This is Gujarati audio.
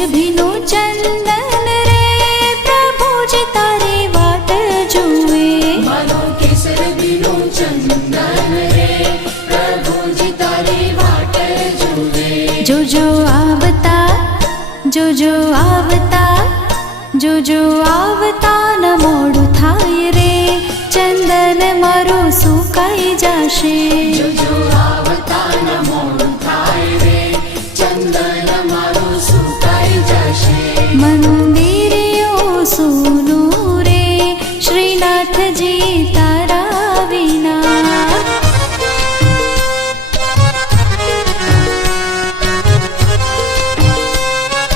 કેસર ભીનું ચંદન રે પ્રભુજી તારી વાટ જુએ માનો કેસર ભીનું ચંદન રે પ્રભુજી તારી વાટ જુએ જોજો આવતા જોજો આવતા જોજો આવતા ન મોડું થાય રે ચંદન મારું સુકાઈ જશે જોજો આવતા ન મોડું